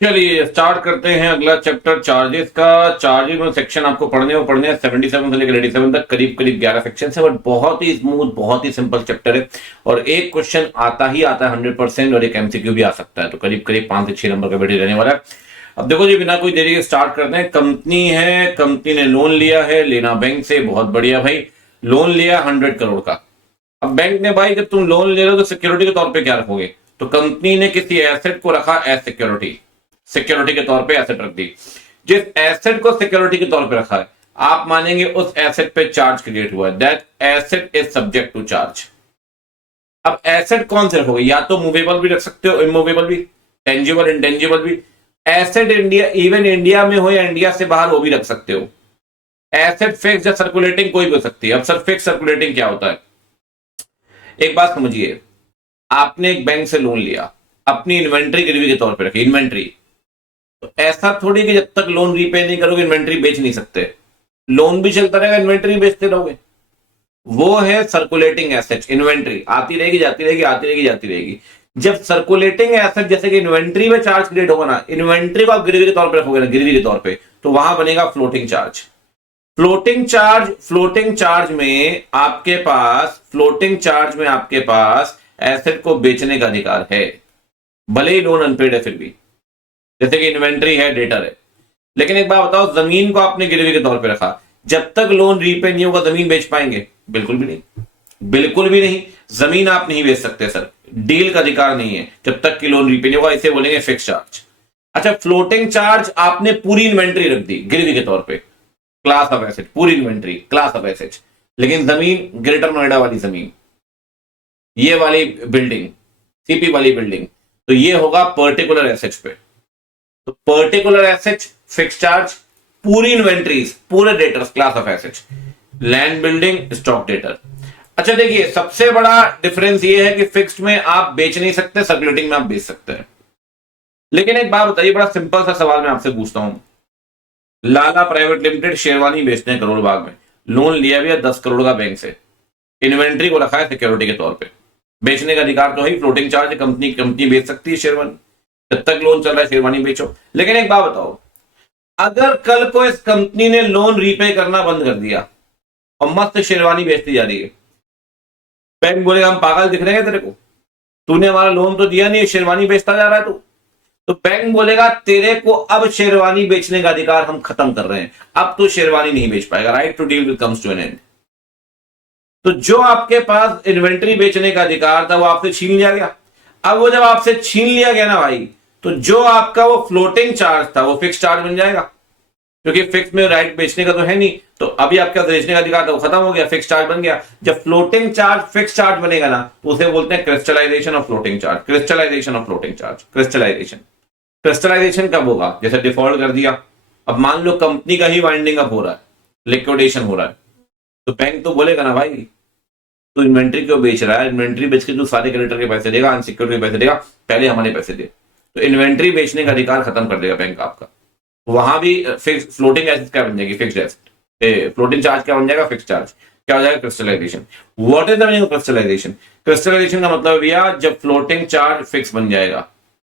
चलिए स्टार्ट करते हैं अगला चैप्टर चार्जेस का। चार्जेस में सेक्शन आपको पढ़ने हैं 77 से लेकर 87 तक, करीब करीब 11 सेक्शन है, बट बहुत ही स्मूथ, बहुत ही सिंपल चैप्टर है। और एक क्वेश्चन आता ही आता है 100%, और एक एमसीक्यू भी आ सकता है, तो करीब करीब 5 से 6 नंबर का वीडियो रहने वाला है। अब देखो जी, बिना कोई देरी के स्टार्ट करते हैं। कंपनी है, कंपनी ने लोन लिया है, लेना बैंक से, बहुत बढ़िया भाई। लोन लिया 100 करोड़ का। अब बैंक ने भाई, जब तुम लोन ले रहे हो तो सिक्योरिटी के तौर पे क्या रखोगे? तो कंपनी ने किसी एसेट को रखा एज सिक्योरिटी, सिक्योरिटी के तौर पे एसेट रख दी। जिस एसेट को सिक्योरिटी के तौर पे रखा है, आप मानेंगे उस एसेट पे चार्ज क्रिएट हुआ है, that asset is subject to charge. अब एसेट कौन से रखोगे? या तो मूवेबल भी रख सकते हो, इमूवेबल भी, टेंजिबल इंटेंजिबल भी। एसेट इंडिया, इवन इंडिया में हो या इंडिया से बाहर, वो भी रख सकते हो। एसेट फिक्स या सर्कुलेटिंग कोई भी हो सकती है। अब सर फिक्स सर्कुलेटिंग क्या होता है? एक बात समझिए, आपने एक बैंक से लोन लिया, अपनी इन्वेंट्री गिरवी के तौर पे रखी, इन्वेंट्री। तो ऐसा थोड़ी कि जब तक लोन रीपे नहीं करोगे इन्वेंट्री बेच नहीं सकते। लोन भी चलता रहेगा, इन्वेंट्री बेचते रहोगे। वो है सर्कुलेटिंग एसेट। इन्वेंट्री आती रहेगी, जाती रहेगी, आती रहेगी, जाती रहेगी। जब सर्कुलेटिंग एसेट जैसे कि इन्वेंट्री में चार्ज क्रिएट होगा ना, इन्वेंट्री को आप गिरवी के तौर पर रखोगे ना, गिरवी के तौर पे, तो वहां बनेगा फ्लोटिंग चार्ज। फ्लोटिंग चार्ज में आपके पास, फ्लोटिंग चार्ज में आपके पास एसेट को बेचने का अधिकार है, भले ही लोन अनपेड है फिर भी। जैसे कि इन्वेंट्री है, डेटर है। लेकिन एक बात बताओ, जमीन को आपने गिरवी के तौर पे रखा, जब तक लोन रीपे नहीं होगा जमीन बेच पाएंगे? बिल्कुल भी नहीं, बिल्कुल भी नहीं। जमीन आप नहीं बेच सकते सर, डील का अधिकार नहीं है जब तक कि लोन रीपे नहीं होगा, इसे बोलेंगे फिक्स चार्ज। अच्छा, फ्लोटिंग चार्ज आपने पूरी इन्वेंट्री रख दी गिरवी के तौर पे, क्लास ऑफ एसेट, पूरी इन्वेंट्री क्लास ऑफ एसेट। लेकिन जमीन, ग्रेटर नोएडा वाली जमीन, ये वाली बिल्डिंग, सीपी वाली बिल्डिंग, तो ये होगा पर्टिकुलर एसेट्स पे। तो पर्टिकुलर एसेट्स फिक्स चार्ज, पूरी इन्वेंट्रीज, पूरे debtors, class of assets, land, building, stock, debtor. अच्छा देखिए, सबसे बड़ा डिफरेंस ये है कि फिक्स्ड में आप बेच नहीं सकते, सर्कुलेटिंग में आप बेच सकते हैं। लेकिन एक बात बताइए, बड़ा सिंपल सा सवाल मैं आपसे पूछता हूं। लाला प्राइवेट लिमिटेड शेरवानी बेचते हैं करोड़ बाग में, लोन लिया भी है 10 करोड़ का बैंक से, इन्वेंट्री को रखा है सिक्योरिटी के तौर पे। बेचने का अधिकार तो है, फ्लोटिंग चार्ज, कंपनी कंपनी बेच सकती है शेरवानी, जब तक लोन चल रहा है शेरवानी बेचो। लेकिन एक बात बताओ, अगर कल को इस कंपनी ने लोन रीपे करना बंद कर दिया और मस्त शेरवानी बेचती जा रही है, बैंक बोलेगा हम पागल दिख रहे हैं तेरे को, तूने हमारा लोन तो दिया नहीं, शेरवानी बेचता जा रहा है तू। तो बैंक बोलेगा तेरे को अब शेरवानी बेचने का अधिकार हम खत्म कर रहे हैं, अब तू शेरवानी नहीं बेच पाएगा, right to deal will comes to an end. तो जो आपके पास इन्वेंट्री बेचने का अधिकार था वो आपसे छीन लिया गया। अब वो जब आपसे छीन लिया गया ना भाई, तो जो आपका वो फ्लोटिंग चार्ज था वो फिक्स चार्ज बन जाएगा, क्योंकि फिक्स में राइट बेचने का तो है नहीं, तो अभी आपका बेचने का अधिकार था वो खत्म हो गया, फिक्स चार्ज बन गया। जब फ्लोटिंग चार्ज फिक्स चार्ज बनेगा ना, तो उसे बोलते हैं crystallization of floating charge, crystallization of floating charge, crystallization. Crystallization कब होगा? जैसे डिफॉल्ट कर दिया, अब मान लो कंपनी का ही वाइंडिंग अप हो रहा है, लिक्विडेशन हो रहा है, तो बैंक तो बोलेगा ना भाई तू इन्वेंट्री क्यों बेच रहा है, इन्वेंट्री बेच के तू सारे क्रेडिटर के पैसे देगा, अनसिक्योर्ड के पैसे देगा, पहले हमारे पैसे दे। तो इन्वेंट्री बेचने का अधिकार खत्म कर देगा बैंक आपका। वहां भी फिक्स फ्लोटिंग एसेट क्या बन जाएगी? Fixed asset. फ्लोटिंग चार्ज क्या बन जाएगा? Fix charge. क्या हो जाएगा? Crystallization. What is the meaning of crystallization? Crystallization का मतलब भैया जब फ्लोटिंग चार्ज फिक्स बन जाएगा,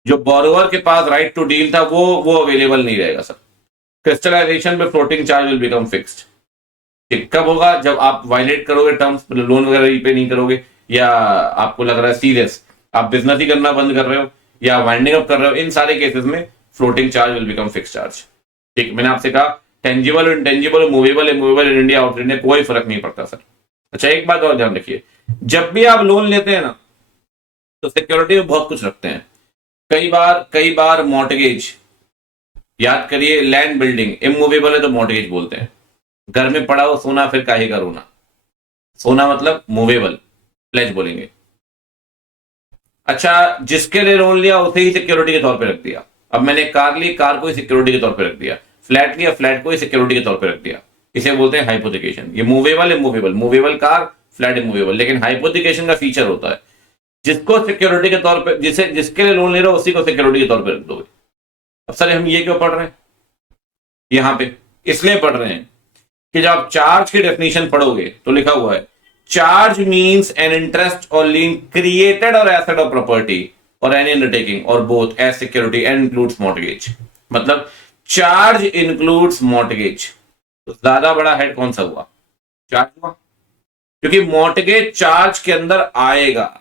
जो बोरोवर के पास राइट टू डील था वो अवेलेबल नहीं रहेगा सर। क्रिस्टलाइजेशन पे floating charge will become fixed. कब होगा? जब आप वायलेट करोगे टर्म्स, लोन वगैरह रीपे नहीं करोगे, या आपको लग रहा है सीरियस आप बिजनेस ही करना बंद कर रहे हो, या वाइंडिंग अप कर रहे हो, इन सारे केसेस में floating charge will become fix charge. ठीक, मैंने आपसे कहा tangible, intangible, movable, immovable, in India, out India कोई फर्क नहीं पड़ता सर। अच्छा एक बात और ध्यान रखिए, जब भी आप लोन लेते हैं ना, तो सिक्योरिटी में बहुत कुछ रखते हैं। कई बार मॉर्टगेज, याद करिए, लैंड, बिल्डिंग इमूवेबल है तो मॉर्टगेज बोलते हैं। घर में पड़ा हो सोना फिर काहे का रोना, सोना मतलब मूवेबल, प्लेज बोलेंगे। अच्छा, जिसके लिए लोन लिया उसे ही सिक्योरिटी के तौर पे रख दिया। अब मैंने कार ली, कार को ही सिक्योरिटी के तौर पे रख दिया। फ्लैट लिया, फ्लैट को ही सिक्योरिटी के तौर पे रख दिया। इसे बोलते हैं हाइपोथिकेशन। ये movable, immovable, movable car, flat immovable. लेकिन हाइपोथिकेशन का फीचर होता है, जिसको सिक्योरिटी के तौर पे, जिसके लिए लोन ले रहे हो उसी को सिक्योरिटी के तौर पे रख दोगे। अब सर हम ये क्यों पढ़ रहे हैं यहां पे? इसलिए पढ़ रहे हैं कि जब आप चार्ज की डेफिनेशन पढ़ोगे तो लिखा हुआ है चार्ज मींस एन इंटरेस्ट और लीन क्रिएटेड और एसेट ऑफ प्रॉपर्टी और एनी अंडरटेकिंग और both as security and includes mortgage. मतलब चार्ज इंक्लूड्स मॉर्टगेज, तो ज्यादा बड़ा हेड कौन सा हुआ? चार्ज हुआ, क्योंकि मॉर्टगेज चार्ज के अंदर आएगा।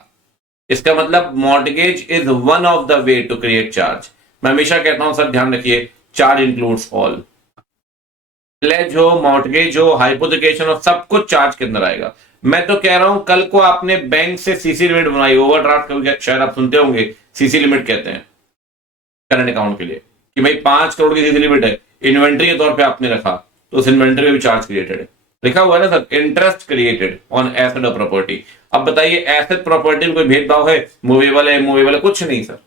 इसका मतलब mortgage is one of the way to create charge. मैं हमेशा कहता हूं सर ध्यान रखिए, चार्ज इंक्लूड्स ऑल, प्लेज हो, मॉर्टगेज हो, हाइपोथिकेशन हो, सब कुछ चार्ज के अंदर आएगा। मैं तो कह रहा हूं कल को आपने बैंक से सीसी लिमिट बनाई, ओवरड्राफ्ट शायद आप सुनते होंगे, सीसी लिमिट कहते हैं करंट अकाउंट के लिए, कि भाई 5 करोड़ की सीसी लिमिट है, इन्वेंट्री के तौर पे आपने रखा, तो उस इन्वेंट्री में भी चार्ज क्रिएटेड है। लिखा हुआ है ना sir, interest created on asset और प्रॉपर्टी। अब बताइए एसेट प्रॉपर्टी में कोई भेदभाव है? मूवेबल है, मूवेबल है, कुछ नहीं सर।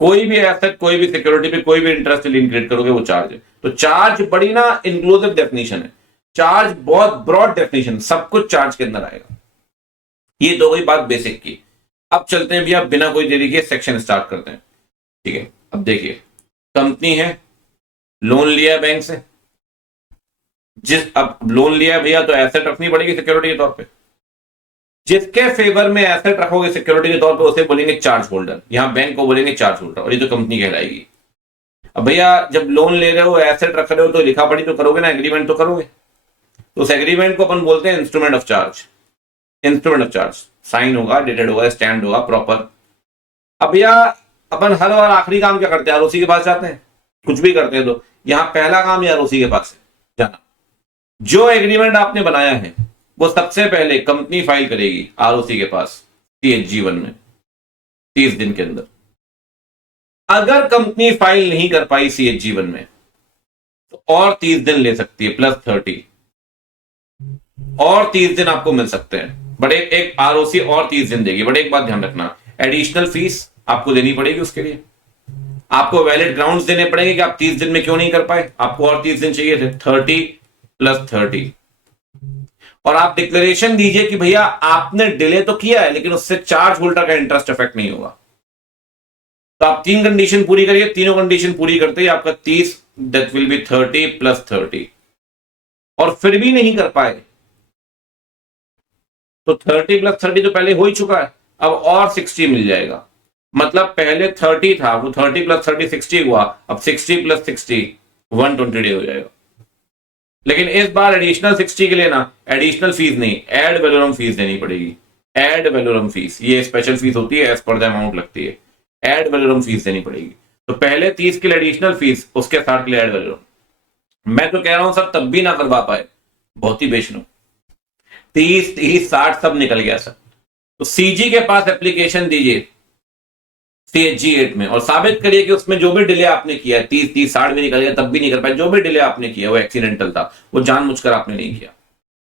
कोई भी एसेट, कोई भी सिक्योरिटी पे कोई भी इंटरेस्ट लिंक क्रिएट करोगे वो चार्ज है। तो चार्ज बड़ी ना इंक्लूसिव डेफिनेशन है, चार्ज बहुत ब्रॉड डेफिनेशन, सब कुछ चार्ज के अंदर आएगा। ये तो गई बात बेसिक की। अब चलते हैं भैया बिना कोई देरी के सेक्शन स्टार्ट करते हैं। ठीक है, अब देखिए कंपनी है, लोन लिया बैंक से, अब लोन लिया भैया तो एसेट रखनी पड़ेगी सिक्योरिटी के तौर पे। जिसके फेवर में एसेट रखोगे सिक्योरिटी के तौर पे उसे बोलेंगे चार्ज होल्डर, यहां बैंक को बोलेंगे चार्ज होल्डर, और ये तो कंपनी कहलाएगी। अब भैया जब लोन ले रहे हो, एसेट रख रहे हो, तो लिखा पढ़ी तो करोगे ना, एग्रीमेंट तो करोगे। तो उस एग्रीमेंट को अपन बोलते हैं instrument of charge. Instrument of charge sign होगा, डेटेड होगा, स्टैम्प होगा प्रॉपर। अब भैया अपन हर बार आखिरी काम क्या करते हैं? आरओसी के पास जाते हैं, कुछ भी करते हैं तो यहां पहला काम आरओसी के पास है जाना। जो एग्रीमेंट आपने बनाया है वो सबसे पहले कंपनी फाइल करेगी आरओसी के पास CHG-1 में 30 दिन के अंदर। अगर कंपनी फाइल नहीं कर पाई CHG-1 में तो और 30 दिन ले सकती है, प्लस 30 और 30 दिन आपको मिल सकते हैं। बट एक आरओसी और 30 दिन देगी। बट एक बात ध्यान रखना, एडिशनल फीस आपको देनी पड़ेगी उसके लिए। आपको वैलिड ग्राउंड्स देने पड़ेंगे कि आप 30 दिन में क्यों नहीं कर पाए, आपको और 30 दिन चाहिए थे, 30 + 30। और आप डिक्लेरेशन दीजिए कि भैया आपने डिले तो किया है लेकिन उससे चार्ज होल्डर का इंटरेस्ट इफेक्ट नहीं होगा। तो आप 3 कंडीशन पूरी करिए, तीनों कंडीशन पूरी करते ही आपका 30, दैट विल बी 30 + 30। और फिर भी नहीं कर पाए तो 30 + 30 तो पहले हो ही चुका है, अब और 60 मिल जाएगा। मतलब पहले 30 था, वो 30 + 30 60 हुआ, अब 60 + 60 120 डे हो जाएगा। लेकिन इस बार एडिशनल 60 के लिए ना एडिशनल फीस नहीं, एड वैलोरम फीस देनी पड़ेगी। एड वैलोरम फीस, ये स्पेशल फीस होती है, एज पर द अमाउंट लगती है। एड वैलोरम फीस देनी पड़ेगी। तो पहले 30 के लिए एडिशनल फीस, उसके 60 के लिए एड वैलोरम। मैं तो कह रहा हूं सर तब भी ना करवा पाए, बहुत ही बेचनो, 30 30 60 सब निकल गया सर। तो सीजी के पास एप्लीकेशन दीजिए CHG-8 में और साबित करिए कि उसमें जो भी डिले आपने किया है, 30 30 60 भी निकल गया तब भी नहीं कर पाए, जो भी डिले आपने किया वो एक्सीडेंटल था, वो जानबूझकर आपने नहीं किया।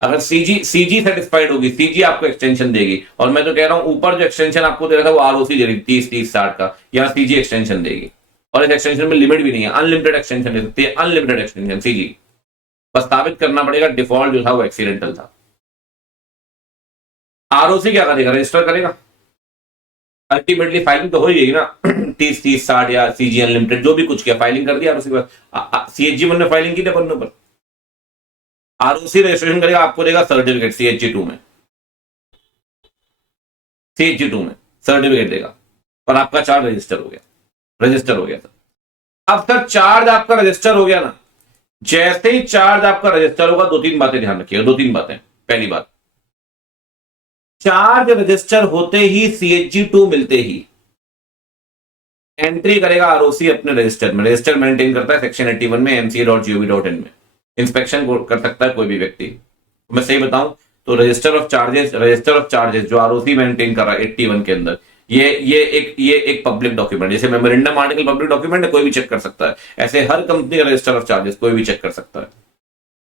अगर सीजी सेटिस्फाइड होगी, सीजी आपको एक्सटेंशन देगी। और मैं तो कह रहा हूं ऊपर जो एक्सटेंशन आपको दे रहा था वो आरओसी दे रही 30 30 60 का, यहां सीजी एक्सटेंशन देगी। और इस एक्सटेंशन में लिमिट भी नहीं है, अनलिमिटेड एक्सटेंशन दे सकती है, अनलिमिटेड एक्सटेंशन सीजी। बस साबित करना पड़ेगा डिफॉल्ट जो था वो एक्सीडेंटल था। आरओसी क्या करेगा? रजिस्टर करेगा। अल्टीमेटली फाइलिंग तो हो ही गई ना 30 30 60 या सीजी अनलिमिटेड जो भी कुछ किया, फाइलिंग कर दिया आरओसी पर। CHG-1 में फाइलिंग की थे पन्नों पर, आरओसी रजिस्ट्रेशन करेगा, आपको देगा सर्टिफिकेट CHG-2 में, CHG-2 में सर्टिफिकेट देगा और आपका चार्ज रजिस्टर हो गया, रजिस्टर हो गया सर। अब सर चार्ज आपका रजिस्टर हो गया ना, जैसे ही चार्ज आपका रजिस्टर होगा 2-3 बातें ध्यान रखिएगा, 2-3 बातें। पहली बात, चार्ज रजिस्टर होते ही CHG-2 मिलते ही एंट्री करेगा आरओसी अपने रजिस्टर में। रजिस्टर मेंटेन करता है सेक्शन 81 में mca.gov.in में, इंस्पेक्शन कर सकता है कोई भी व्यक्ति। मैं सही बताऊं तो रजिस्टर ऑफ चार्जेस जो आरओसी मेंटेन कर रहा है 81 के अंदर, ये एक पब्लिक डॉक्यूमेंट, जैसे मेमोरेंडम आर्टिकल पब्लिक डॉक्यूमेंट है, कोई भी चेक कर सकता है। ऐसे हर कंपनी का रजिस्टर ऑफ चार्जेस कोई भी चेक कर सकता है।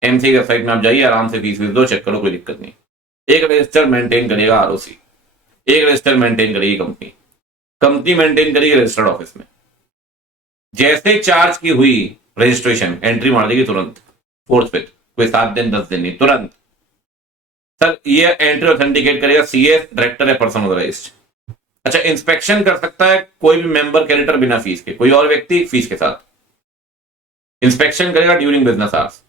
एमसी वेबसाइट में आप जाइए, आराम से फीस दो, चेक करो, कोई दिक्कत नहीं। एक रजिस्टर मेंटेन करेगा आरओसी, एक रजिस्टर मेंटेन करेगी कंपनी मेंटेन करेगी रजिस्टर्ड ऑफिस में। जैसे चार्ज की हुई रजिस्ट्रेशन, एंट्री मार देगी तुरंत, 4th 5th, कोई 7 दिन 10 दिन नहीं, तुरंत। सर ये एंट्री ऑथेंटिकेट करेगा CS, डायरेक्टर या पर्सन ऑथराइज्ड। अच्छा, इंस्पेक्शन कर सकता है कोई भी मेंबर क्रेडिटर बिना फीस के, कोई और व्यक्ति फीस के साथ इंस्पेक्शन करेगा ड्यूरिंग बिजनेस आवर्स।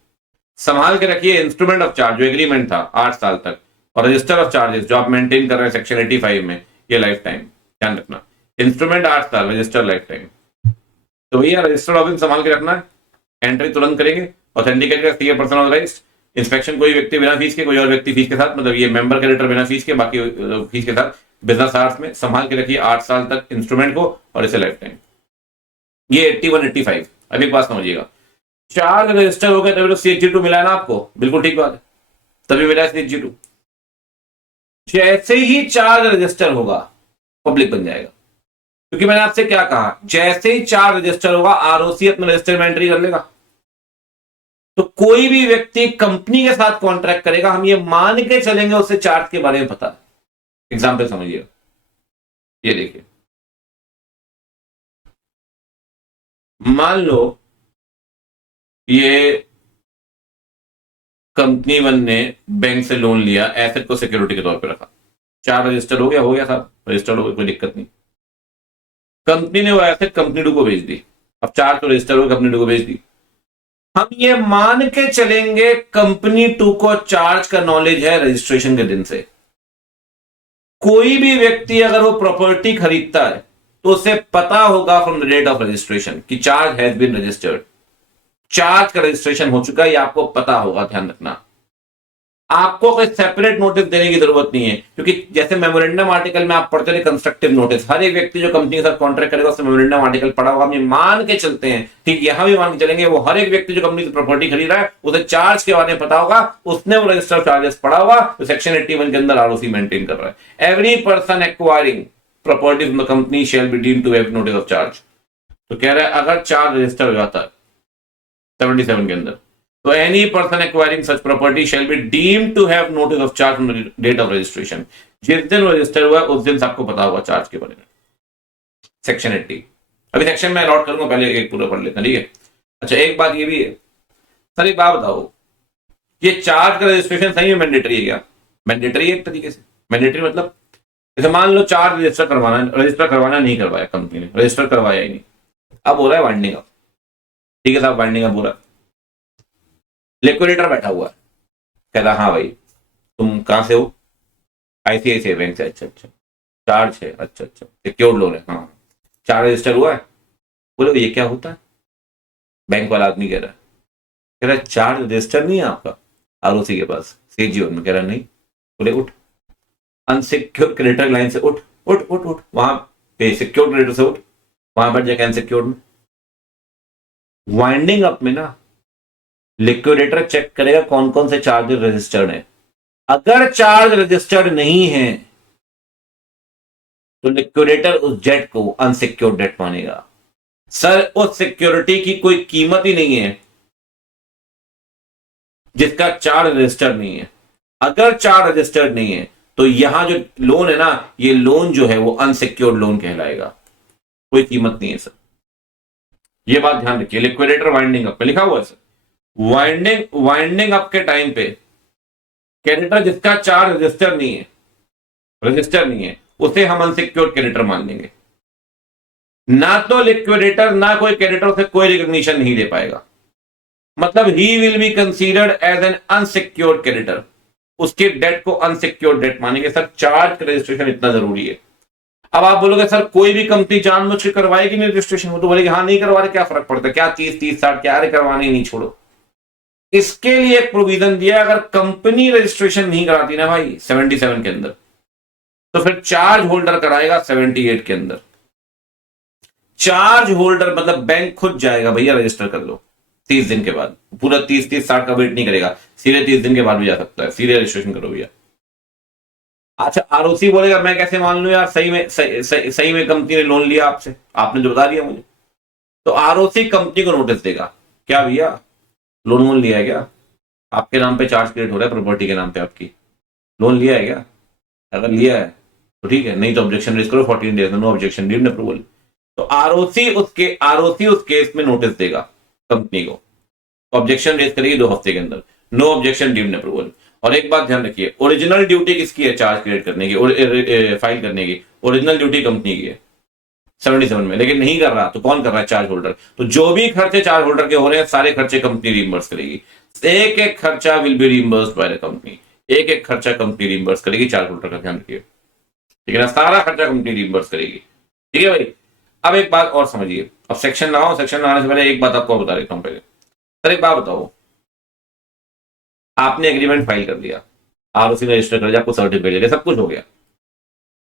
संभाल के रखिए इंस्ट्रूमेंट ऑफ चार्ज जो एग्रीमेंट था 8 साल तक, और रजिस्टर ऑफ चार्जेस जो आप मेंटेन कर रहे हैं सेक्शन 85 में, ये लाइफ टाइम ध्यान रखना। इंस्ट्रूमेंट 8 साल, रजिस्टर लाइफ टाइम। तो भैया रजिस्टर्ड ऑफिस संभाल के रखना है, एंट्री तुरंत करेंगे, ऑथेंटिकेट का सीए पर्सन ऑथराइज्ड, इंस्पेक्शन कोई व्यक्ति बिना फीस के, कोई और व्यक्ति फीस के साथ, मतलब ये मेंबर क्रेडिटर बिना फीस के, बाकी फीस के साथ, बिजनेस आवर्स में संभाल के रखिए 8 साल तक इंस्ट्रूमेंट को और इसे लाइफ टाइम। ये 81 85। अब एक बात समझिएगा, चार्ज रजिस्टर हो गए तभी तो CH2 मिला है ना आपको, बिल्कुल ठीक बात है, तभी मिला है CH2। जैसे ही चार्ज रजिस्टर होगा पब्लिक बन जाएगा, क्योंकि मैंने आपसे क्या कहा, जैसे ही चार्ज रजिस्टर होगा ROC अपने रजिस्टर में एंट्री कर लेगा। तो कोई भी व्यक्ति कंपनी के साथ कॉन्ट्रैक्ट करेगा, हम ये मान के चलेंगे उसे चार्ज के बारे में पता है। एग्जाम्पल समझिए, ये देखिए, मान लो ये कंपनी वन ने बैंक से लोन लिया, एसेट को सिक्योरिटी के तौर पे रखा, चार्ज रजिस्टर हो गया साहब, रजिस्टर्ड हो गया, कोई दिक्कत नहीं। कंपनी ने वो एसेट कंपनी 2 को बेच दी, अब चार्ज तो रजिस्टर हो, कंपनी 2 को बेच दी। हम ये मान के चलेंगे कंपनी 2 को चार्ज का नॉलेज है रजिस्ट्रेशन के दिन से। कोई भी व्यक्ति अगर वो प्रॉपर्टी खरीदता है तो उसे पता होगा from the date of registration कि charge has been registered, charge का रजिस्ट्रेशन हो चुका है, ये आपको पता होगा, ध्यान रखना। आपको कोई सेपरेट नोटिस देने की जरूरत नहीं है, क्योंकि जैसे मेमोरेंडम आर्टिकल में आप पढ़ते थे कंस्ट्रक्टिव नोटिस, हर एक व्यक्ति जो कंपनी के साथ कॉन्ट्रैक्ट करेगा उससे मेमोरेंडम आर्टिकल पढ़ा होगा, हम ये मान के चलते हैं, ठीक यहां भी मान के चलेंगे, वो हर एक व्यक्ति जो कंपनी से प्रॉपर्टी खरीद रहा है उसे चार्ज के बारे में पता होगा, उसने वो रजिस्टर चार्जेस पढ़ा होगा, तो सेक्शन 81 के अंदर ROC मेंटेन कर रहा है। Every person acquiring property from the company shall be deemed to have notice of charge. तो कह रहा है अगर चार्ज रजिस्टर हो जाता है 77 के अंदर, तो any person acquiring such property shall be deemed to have notice of charge from the date of registration. जिस दिन रजिस्टर हुआ उस दिन आपको पता होगा चार्ज के बारे में। सेक्शन 80। अभी सेक्शन में अलॉट करूंगा, पहले एक पूरा पढ़ लेते हैं, ठीक है। अच्छा एक बात ये भी है सर, एक बात बताओ, ये चार्ज का रजिस्ट्रेशन सही में मैंडेटरी है क्या? मैंडेटरी है एक तरीके से। मैंडेटरी मतलब जैसे मान लो चार्ज रजिस्टर करवाना नहीं करवाया कंपनी ने, रजिस्टर करवाया ही नहीं, अब हो रहा है वाइंडिंग अप, ठीक है साहब, वाइंडिंग अप हो रहा है। लिक्विडेटर बैठा हुआ है, कहता हाँ भाई तुम कहां से हो? ICICI बैंक से। अच्छा अच्छा, चार्ज है, अच्छा अच्छा, सिक्योर्ड लोन है, हाँ चार्ज रजिस्टर हुआ है। बोले ये क्या होता है? बैंक वाला आदमी कह रहा है चार्ज रजिस्टर नहीं है आपका ROC के पास, CGO में। कह रहा नहीं। बोले उठ, अनसिक्योर्ड क्रेडिटर लाइन से उठ उठ उठ उठ, वहां पे सिक्योर्ड क्रेडिटर से उठ, वहां बैठ जाके अनसिक्योर्ड में। वाइंडिंग अप में ना लिक्विडेटर चेक करेगा कौन कौन से चार्जेस रजिस्टर्ड है। अगर चार्ज रजिस्टर्ड नहीं है तो लिक्विडेटर उस डेट को अनसिक्योर्ड डेट मानेगा। सर उस सिक्योरिटी की कोई कीमत ही नहीं है जिसका चार्ज रजिस्टर्ड नहीं है। अगर चार्ज रजिस्टर्ड नहीं है तो यहां जो लोन है ना, ये लोन जो है वो अनसिक्योर्ड लोन कहलाएगा, कोई कीमत नहीं है सर, ये बात ध्यान रखिए। लिक्विडेटर वाइंडिंग अप पे लिखा हुआ है सर, वाइंडिंग अप के टाइम पे क्रेडिटर जिसका चार्ज रजिस्टर नहीं है उसे हम अनसिक्योर्ड क्रेडिटर मान लेंगे। ना तो लिक्विडेटर ना कोई क्रेडिटर उसे कोई रिकॉग्निशन नहीं दे पाएगा, मतलब ही will be considered as an unsecured creditor, उसके डेट को अनसिक्योर्ड डेट मानेंगे। सर चार्ज का रजिस्ट्रेशन इतना जरूरी है। अब आप बोलोगे सर कोई भी कंपनी जानबूझ के करवाएगी नहीं रजिस्ट्रेशन, वो तो बोलेगी हाँ नहीं करवा रहे, क्या फर्क पड़ता है, क्या 30-30-60 क्या अरे करवाने ही नहीं, छोड़ो। इसके लिए एक प्रोविजन दिया, अगर कंपनी रजिस्ट्रेशन नहीं कराती ना भाई 77 के अंदर, तो फिर चार्ज होल्डर कराएगा 78 के अंदर। चार्ज होल्डर मतलब बैंक खुद जाएगा, भैया रजिस्टर कर लो 30 दिन के बाद, पूरा 30-30-60 का वेट नहीं करेगा, सीधे 30 दिन के बाद भी जा सकता है, सीधे रजिस्ट्रेशन करो भैया। अच्छा ROC बोलेगा मैं कैसे मान लूं यार सही में कंपनी ने लोन लिया आपसे, आपने जो बता दिया मुझे, तो ROC कंपनी को नोटिस देगा, क्या भैया लोन वोन लिया है क्या? आपके नाम पे चार्ज क्रिएट हो रहा है, प्रॉपर्टी के नाम पे आपकी, लोन लिया है क्या? अगर लिया है तो ठीक है, नहीं तो ऑब्जेक्शन रेज करो 14 डेज में, नो ऑब्जेक्शन डीम्ड अप्रूवल। तो ROC उस केस में नोटिस देगा कंपनी को, ऑब्जेक्शन रेज करेगी 2 हफ्ते के अंदर, नो ऑब्जेक्शन डीम्ड अप्रूवल। और एक बात ध्यान रखिए, ओरिजिनल ड्यूटी किसकी है चार्ज क्रिएट करने की, फाइल करने की? ओरिजिनल ड्यूटी कंपनी की है 77 में, लेकिन नहीं कर रहा तो कौन कर रहा है? Charge holder. तो जो भी खर्चे चार्ज होल्डर के हो रहे हैं सारे खर्चे कंपनी रिइंबर्स करेगी, एक एक खर्चा will be reimbursed by the company, एक एक खर्चा कंपनी रिइंबर्स करेगी, चार्ज होल्डर का ध्यान रखिए, ठीक है ना, सारा खर्चा कंपनी रिइंबर्स करेगी। ठीक है भाई। अब एक बात और समझिए, अब सेक्शन लगाओ, सेक्शन लगाने से पहले एक बात आपको बता देता हूं पहले। सर एक बात बताओ, आपने एग्रीमेंट फाइल कर दिया, आरओसी ने रजिस्टर कर दिया, आपको सर्टिफिकेट दे, सब कुछ हो गया,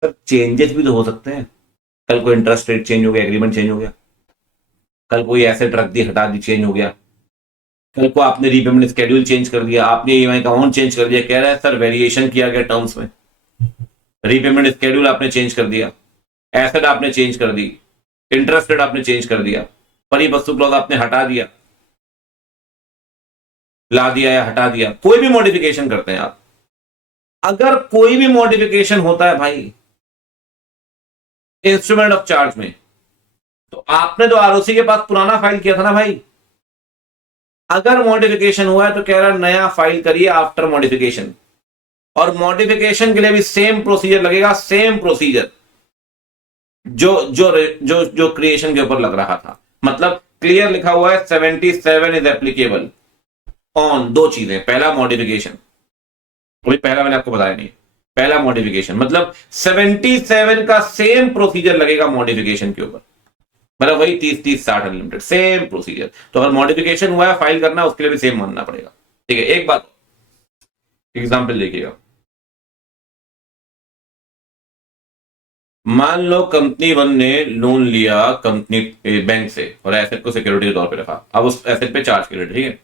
सर चेंजेस भी तो हो सकते हैं। कल को इंटरेस्ट रेट चेंज हो गया, एग्रीमेंट चेंज हो गया, कल कोई एसेट रख दी हटा दी चेंज हो गया, कल को आपने रीपेमेंट स्केड्यूल चेंज कर दिया, आपने ईएमआई का अमाउंट चेंज कर दिया, कह रहा है सर वेरिएशन किया गया टर्म्स में, रीपेमेंट स्केड्यूल आपने चेंज कर दिया, एसेट आपने चेंज कर दी, इंटरेस्ट रेट आपने चेंज कर दिया, परिवस्तु क्लॉज आपने हटा दिया, ला दिया या हटा दिया, कोई भी मॉडिफिकेशन करते हैं आप, अगर कोई भी मॉडिफिकेशन होता है भाई इंस्ट्रूमेंट ऑफ चार्ज में, तो आपने तो आरओसी के पास पुराना फाइल किया था ना भाई। अगर मॉडिफिकेशन हुआ है तो कह रहा है नया फाइल करिए आफ्टर मॉडिफिकेशन, और मॉडिफिकेशन के लिए भी सेम प्रोसीजर लगेगा, सेम प्रोसीजर जो जो जो जो क्रिएशन के ऊपर लग रहा था। मतलब क्लियर लिखा हुआ है 77 इज एप्लीकेबल ऑन दो चीजें, पहला मॉडिफिकेशन, अभी पहला मैंने आपको बताया नहीं, पहला मॉडिफिकेशन मतलब 77 का सेम प्रोसीजर लगेगा मॉडिफिकेशन के ऊपर, मतलब वही 30-30-60 अनलिमिटेड सेम प्रोसीजर। तो अगर मॉडिफिकेशन हुआ है फाइल करना, उसके लिए भी सेम मानना पड़ेगा। ठीक है, एक बात एग्जाम्पल देखिएगा, मान लो कंपनी वन ने लोन लिया कंपनी बैंक से और एसेट को सिक्योरिटी के तौर पे रखा, अब उस एसेट पे चार्ज क्रेडिट, ठीक है।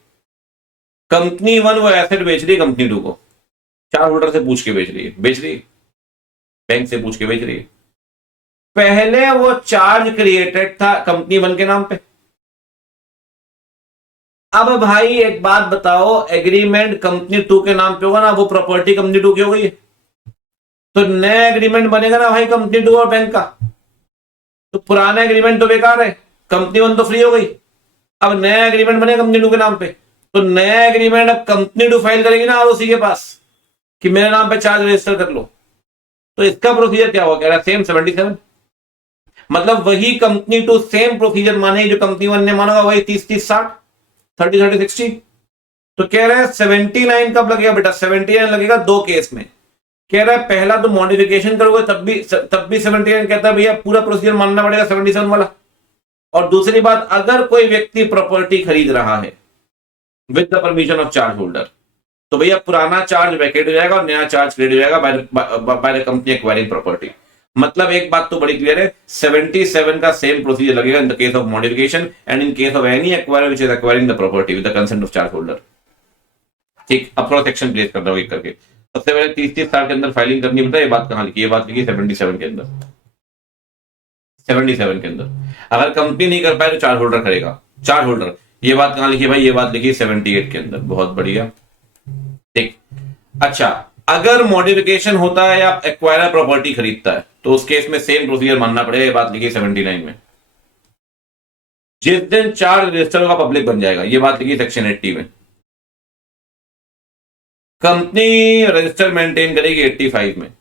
कंपनी वन वो एसेट बेच रही है कंपनी टू को, चार होल्डर से पूछ के बेच रही है, बैंक से पूछ के बेच रही है। पहले वो चार्ज क्रिएटेड था कंपनी वन के नाम पे। अब भाई एक बात बताओ, एग्रीमेंट कंपनी टू के नाम पे होगा ना, वो प्रॉपर्टी कंपनी टू की हो गई, तो नया एग्रीमेंट बनेगा ना भाई कंपनी टू और बैंक का, तो पुराना एग्रीमेंट तो बेकार है, कंपनी वन तो फ्री हो गई, अब नया एग्रीमेंट बनेगा कंपनी टू के नाम पे, तो नया एग्रीमेंट अब कंपनी टू फाइल करेगी ना आरओसी के पास कि मेरे नाम पे चार्ज रजिस्टर कर लो। तो इसका प्रोसीजर क्या हुआ, कह रहा है सेम 77, मतलब वही कंपनी टू सेम प्रोसीजर मानेगी जो कंपनी वन ने माना, वही 30-30-60 30-30-60। तो कह रहा है 79 कब लगेगा बेटा, 79 लगेगा दो केस में। कह रहा है पहला तो मॉडिफिकेशन करोगे तब भी 79 कहता है भैया पूरा प्रोसीजर मानना पड़ेगा 77 वाला। और दूसरी बात, अगर कोई व्यक्ति प्रॉपर्टी खरीद रहा है with the permission of charge holder, तो भैया पुराना चार्ज वैकेट हो जाएगा और नया चार्ज क्रेडिट हो जाएगा bye the company acquiring property. मतलब एक बात तो बड़ी क्लियर है, 77 का सेम प्रोसीजर लगेगा in the case of modification and in case of any acquire which is acquiring the property with the consent of charge holder. ठीक, अब थोड़ा सेक्शन प्लेस करता हूं एक करके। सबसे पहले 30-30 साल के अंदर फाइलिंग करनी पड़ता है, ये बात कहां लिखी, ये बात लिखी 77 के अंदर, 77 के अंदर। अगर कंपनी नहीं कर पाए तो चार्ज होल्डर करेगा, चार्ज होल्डर। ये बात कहां लिखी भाई, ये बात लिखी 78 के अंदर, बहुत बढ़िया। ठीक, अच्छा अगर मॉडिफिकेशन होता है या एक्वायरर प्रॉपर्टी खरीदता है तो उस केस में सेम प्रोसीजर मानना पड़ेगा, ये बात लिखी 79 में। जिस दिन चार्ज रजिस्टर होगा पब्लिक बन जाएगा, ये बात लिखी सेक्शन 80 में। कंपनी रजिस्टर मेंटेन करेगी 85 में,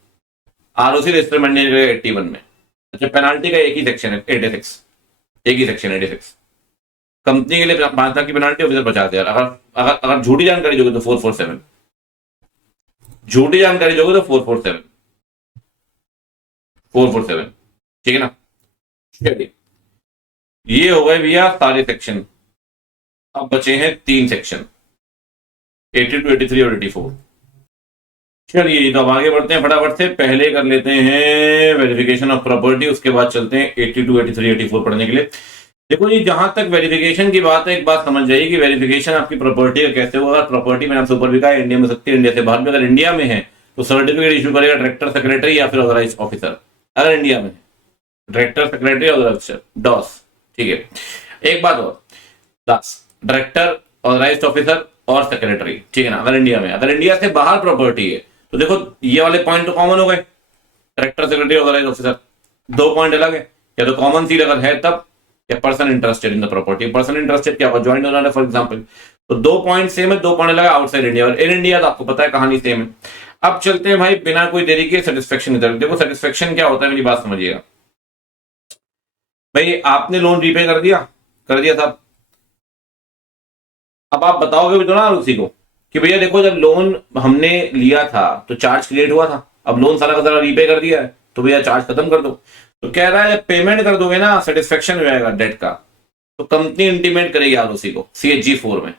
आरओसी रजिस्टर मेंटेन करेगा 81 में। अच्छा पेनाल्टी का एक ही सेक्शन है 86, एक ही सेक्शन 86। कंपनी के लिए 5 लाख की पेनाल्टी, ऑफिसर 50,000। अगर झूठी जानकारी दोगे तो 447, झूठी जानकारी दोगे तो 447, ठीक है ना। चलिए ये हो गए भैया सारे सेक्शन। अब बचे हैं 3 सेक्शन, 82, 83 और 84। चलिए तो अब आगे बढ़ते हैं फटाफट से। पहले कर लेते हैं वेरिफिकेशन ऑफ प्रॉपर्टी, उसके बाद चलते हैं 82, 83, 84 पढ़ने के लिए। देखो जी, जहां तक वेरिफिकेशन की बात है, एक बात समझ जाइए कि वेरिफिकेशन आपकी प्रॉपर्टी का कैसे होगा। प्रॉपर्टी में आपसे ऊपर भी कहा इंडिया में सकती है, इंडिया से बाहर भी। अगर इंडिया में है तो सर्टिफिकेट इशू करेगा डायरेक्टर सेक्रेटरी या फिर ऑथराइज्ड ऑफिसर। अगर इंडिया में डायरेक्टर सेक्रेटरी ऑथराइज्ड डॉस, ठीक है। एक बात और, डायरेक्टर ऑथराइज्ड ऑफिसर और सेक्रेटरी, ठीक है ना, अगर इंडिया में। अगर इंडिया से बाहर प्रॉपर्टी है तो देखो ये वाले पॉइंट तो कॉमन हो गए, director secretary authorised officer. 2 point अलग है, या तो कॉमन सील अगर है तब, या person interested in the property. Person interested क्या होगा, ज्वाइंट ओनर है फॉर एग्जांपल। तो 2 पॉइंट सेम है, 2 पॉइंट अलग आउटसाइड इंडिया और इन इंडिया तो आपको पता है कहानी सेम है। अब चलते हैं भाई बिना कोई देरी के सेटिस्फेक्शन की तरफ। देखो सेटिस्फेक्शन क्या होता है, मेरी बात समझिएगा भाई। आपने लोन रीपे कर दिया साहब। अब आप बताओगे भी तो ना उसी को कि भैया देखो जब लोन हमने लिया था तो चार्ज क्रिएट हुआ था, अब लोन सारा का सारा रीपे कर दिया है तो भैया चार्ज खत्म कर दो। तो कह रहा है जब पेमेंट कर दोगे ना, सेटिस्फेक्शन हो जाएगा डेट का, तो कंपनी इंटीमेट करेगी आरओसी को CHG 4 में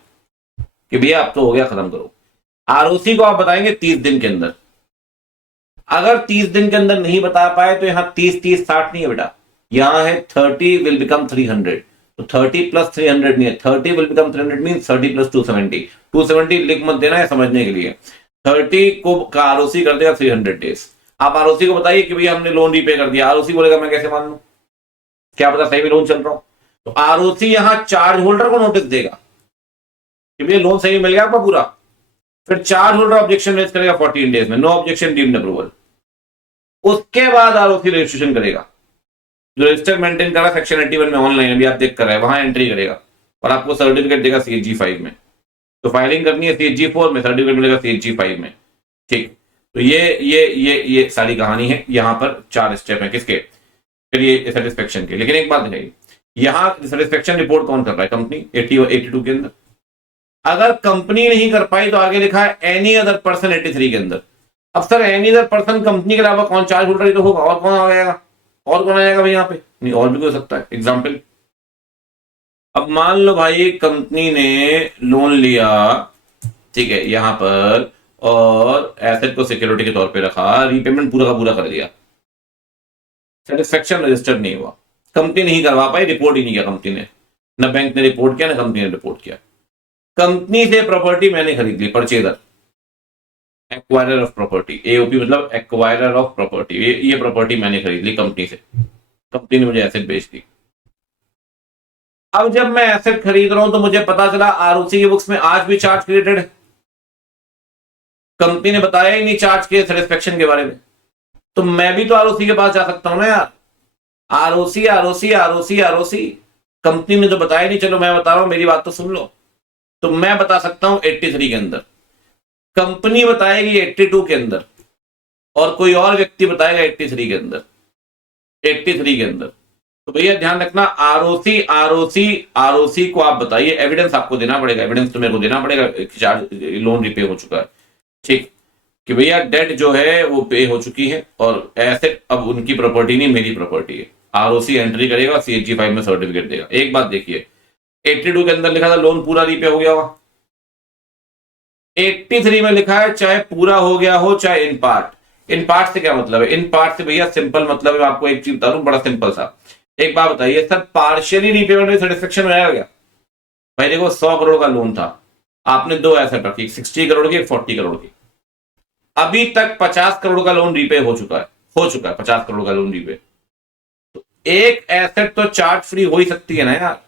कि भैया अब तो हो गया, खत्म करो। आरओसी को आप बताएंगे 30 दिन के अंदर। अगर 30 दिन के अंदर नहीं बता पाए तो यहाँ 30-30-60 नहीं है बेटा, यहाँ है 30 विल बिकम 300। तो 30 प्लस 300 नहीं है, 30 विल बिकम 300 मीन 30 प्लस 270। 270 लिख मत देना है समझने के लिए। 30 को का आरओसी कर देगा 300 डेज। आप आरओसी को बताइए कि भैया हमने लोन रीपे कर दिया, आरओसी बोलेगा मैं कैसे मान लूं, क्या पता सही में लोन चल रहा हो। तो आरओसी यहां चार्ज होल्डर को नोटिस देगा कि भैया लोन सही मिल गया आपका पूरा। फिर चार्ज होल्डर ऑब्जेक्शन रेज करेगा 14 डेज में, नो ऑब्जेक्शन डीम्ड अप्रूवल। उसके बाद आरओसी रजिस्ट्रेशन करेगा, जो रजिस्टर मेंटेन कर रहा है सेक्शन 81 में ऑनलाइन, अभी आप देख कर रहे हैं, वहां एंट्री करेगा और आपको सर्टिफिकेट देगा CHG 5 में। तो फाइलिंग करनी है CHG 4 में, सर्टिफिकेट मिलेगा CHG 5 में। ठीक, तो ये सारी कहानी है। यहां पर 4 स्टेप है किसके, फिर ये सेटिस्फेक्शन के। लेकिन एक बात है, यहां सेटिस्फेक्शन रिपोर्ट कौन कर रहा है, कंपनी 82 के अंदर। अगर कंपनी नहीं कर पाई तो आगे लिखा है एनी अदर पर्सन 83 के अंदर। अब sir any other person company के अलावा कौन, चार्ज होल्डर ही तो होगा, और कौन आ जाएगा, और कौन आ जाएगा भाई यहाँ पे, नहीं और भी हो सकता है। एग्जाम्पल, अब मान लो भाई कंपनी ने लोन लिया, ठीक है, यहां पर, और एसेट को सिक्योरिटी के तौर पे रखा, रीपेमेंट पूरा का पूरा कर दिया, सेटिस्फेक्शन रजिस्टर्ड नहीं हुआ, कंपनी नहीं करवा पाई, रिपोर्ट ही नहीं किया कंपनी ने, न बैंक ने रिपोर्ट किया, न कंपनी ने रिपोर्ट किया। कंपनी से प्रॉपर्टी मैंने खरीद ली, purchaser, acquirer of property, AOP मतलब एक्वायरर ऑफ प्रॉपर्टी, ये प्रॉपर्टी मैंने खरीद ली कंपनी से, कंपनी ने मुझे एसेट बेच दी। अब जब मैं एसेट खरीद रहा हूं तो मुझे पता चला आरओसी की बुक्स में आज भी चार्ज क्रिएटेड है, कंपनी ने बताया ही नहीं चार्ज के सेटिस्फेक्शन के बारे में। तो मैं भी तो आरओसी के पास जा सकता हूं ना यार, ROC ROC ROC ROC, company ने तो बताया नहीं, चलो मैं बता रहा हूं, मेरी बात तो सुन लो। तो मैं बता सकता हूं 83 के अंदर, कंपनी बताएगी 82 के अंदर, और कोई और व्यक्ति बताएगा 83 के अंदर, 83 के अंदर। तो भैया ध्यान रखना, आरओसी आरओसी आरओसी को आप बताइए, एविडेंस आपको देना पड़ेगा, एविडेंस तो मेरे को देना पड़ेगा, चार्ज लोन रिपे हो चुका है, ठीक, कि भैया डेट जो है वो पे हो चुकी है और एसेट अब उनकी प्रॉपर्टी नहीं मेरी प्रॉपर्टी है। आरओसी एंट्री करेगा, CHG 5 में सर्टिफिकेट देगा। एक बात देखिए, 82 के अंदर लिखा था लोन पूरा रीपे हो गया हुआ, 83 में लिखा है चाहे पूरा हो गया हो चाहे इन पार्ट। इन पार्ट से क्या मतलब है, इन पार्ट से भैया सिंपल मतलब है, आपको एक चीज बता दूं बड़ा सिंपल सा। एक बात बताइए सर, पार्शियली रीपेमेंट में सेटिस्फेक्शन हो गया? भाई देखो 100 करोड़ का लोन था, आपने 2 एसेट रखी, 60 करोड़ की, 40 करोड़ की, अभी तक 50 करोड़ का लोन रीपे हो चुका है 50 करोड़ का लोन रीपे। तो एक एसेट तो चार्ज फ्री हो ही सकती है ना यार।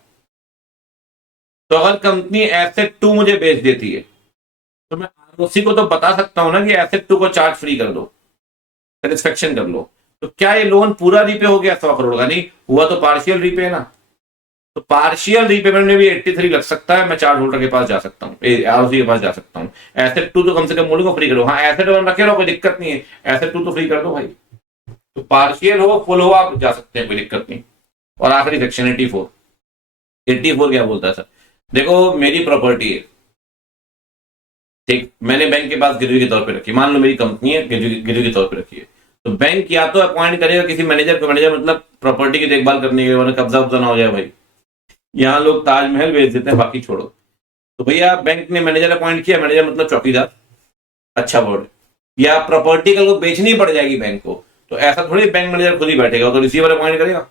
तो अगर कंपनी एसेट 2 मुझे बेच देती है तो मैं आरओसी को तो बता सकता हूं ना कि एसेट 2 को चार्ज फ्री कर दो, सेटिस्फेक्शन कर लो। तो क्या ये लोन पूरा रीपे हो गया 100 करोड़ का? नहीं हुआ, तो पार्शियल रीपे है ना। तो पार्शियल रीपेमेंट में भी 83 लग सकता है, मैं चार्ज होल्डर के पास जा सकता हूँ, आरओसी के पास जा सकता हूँ। एसेट 2 तो कम से कम मूल्य को फ्री करो। हाँ एसेट 1 रखे रहो, कोई दिक्कत नहीं है, एसेट 2 तो फ्री कर दो भाई। तो पार्शियल हो फुल हो आप जा सकते हैं, कोई दिक्कत नहीं। और आखिरी सेक्शन 84 क्या बोलता है सर? देखो मेरी प्रॉपर्टी है, ठीक, मैंने बैंक के पास गिरवी के तौर पे रखी, मान लो मेरी कंपनी है, गिरवी के तौर पे रखी है। तो बैंक या तो अपॉइंट करेगा किसी मैनेजर को, मैनेजर मतलब प्रॉपर्टी की देखभाल करने के लिए, कब्जा उब्जा ना हो जाए भाई। यहाँ लोग ताजमहल बेच देते हैं, बाकी छोड़ो। तो भैया बैंक ने मैनेजर अपॉइंट किया, मैनेजर मतलब चौकीदार, अच्छा वर्ड, या प्रॉपर्टी कल को बेचनी पड़ जाएगी बैंक को, तो ऐसा थोड़ी बैंक मैनेजर खुद ही बैठेगा, तो रिसीवर अपॉइंट करेगा।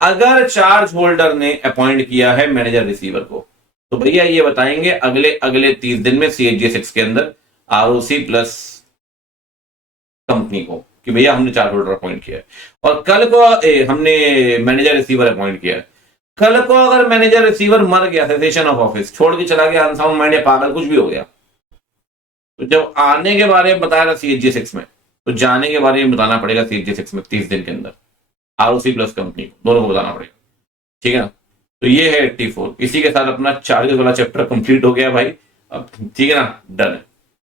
अगर चार्ज होल्डर ने अपॉइंट किया है मैनेजर रिसीवर को, तो भैया ये बताएंगे अगले 30 दिन में CHG 6 के अंदर आरओसी प्लस कंपनी को कि भैया हमने चार्ज होल्डर अपॉइंट किया है, और कल को हमने मैनेजर रिसीवर अपॉइंट किया है। कल को अगर मैनेजर रिसीवर मर गया, सेसेशन ऑफ ऑफिस, छोड़ के चला गया, अनसाउंड माइंड या पागल कुछ भी हो गया, तो जब आने के बारे में बताया था CHG 6 में, तो जाने के बारे में बताना पड़ेगा CHG 6 में 30 दिन के अंदर, आरओसी प्लस कंपनी को, दोनों को बताना पड़ेगा, ठीक है ना। तो ये है 84। इसी के साथ अपना चार्जेस वाला चैप्टर कंप्लीट हो गया भाई, अब ठीक है ना, डन है।